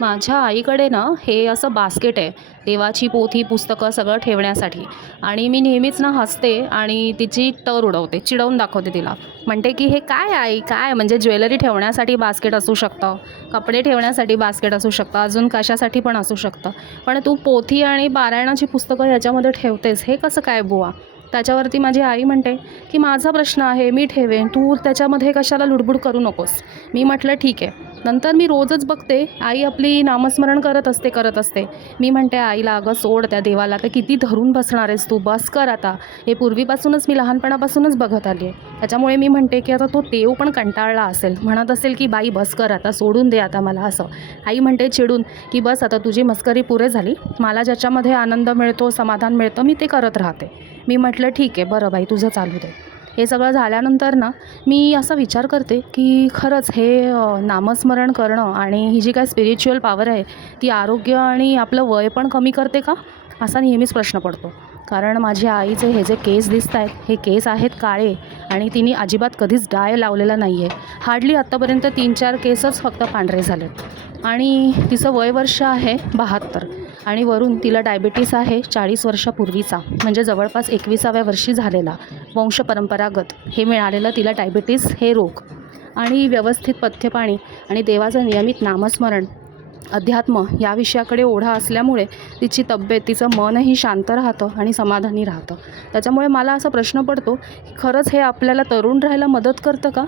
माझ्या आईकडे ना हे असं बास्केट आहे, देवाची पोथी, पुस्तकं सगळं ठेवण्यासाठी. आणि मी नेहमीच ना हसते आणि तिची टर उडवते, चिडवून दाखवते तिला. म्हणते की "हे काय आई, काय म्हणजे ज्वेलरी ठेवण्यासाठी बास्केट असू शकतं, कपडे ठेवण्यासाठी बास्केट असू शकतं, अजून कशासाठी पण असू शकतं. पण तू पोथी आणि पारायणाची पुस्तकं ह्याच्यामध्ये ठेवतेस, हे कसं काय बुवा?" त्याच्यावरती माझी आई म्हणते की "माझा प्रश्न आहे, मी ठेवेन, तू त्याच्यामध्ये कशाला लुडबुड करू नकोस." मी म्हटलं ठीक आहे. नंतर मी रोजच बघते आई आपली नामस्मरण करत असते. मी म्हणते आईला, "अगं सोड त्या देवाला, तर किती धरून बसणार आहेस तू, बस कर आता." हे पूर्वीपासूनच मी लहानपणापासूनच बघत आली आहे. त्याच्यामुळे मी म्हणते की आता तो देव पण कंटाळला असेल, म्हणत असेल की "बाई बस कर आता, सोडून दे आता मला." असं. आई म्हणते चिडून की "बस आता तुझी मस्करी पुरे झाली, मला ज्याच्यामध्ये आनंद मिळतो, समाधान मिळतं, मी ते करत राहते." मी म्हटलं ठीक आहे, बरं बाई तुझं चालू दे. हे सगळं झाल्यानंतर ना मी असा विचार करते की खरंच हे नामस्मरण करणं आणि ही जी काय स्पिरिच्युअल पॉवर आहे ती आरोग्य आणि आपलं वय पण कमी करते का, असा नेहमीच प्रश्न पडतो. कारण माझ्या आईचे हे जे केस दिसत आहेत, हे केस आहेत काळे आणि तिने अजिबात कधीच डाय लावलेला नाही आहे. हार्डली आत्तापर्यंत 3-4 केसच फक्त पांढरे झालेत. आणि तिचं वय वर्ष आहे 72 आणि वरून तिला डायबिटीस आहे 40 वर्षापूर्वीचा, म्हणजे जवळपास 21व्या वर्षी झालेला, वंशपरंपरागत हे मिळालेलं तिला डायबिटीस हे रोग. आणि व्यवस्थित पथ्यपाणी आणि देवाचं नियमित नामस्मरण, अध्यात्म या विषयाकडे ओढा असल्यामुळे तिची तब्येत, तिचं मनही शांत राहतं आणि समाधानी राहतं. त्याच्यामुळे मला असा प्रश्न पडतो की खरंच हे आपल्याला तरुण राहायला मदत करतं का?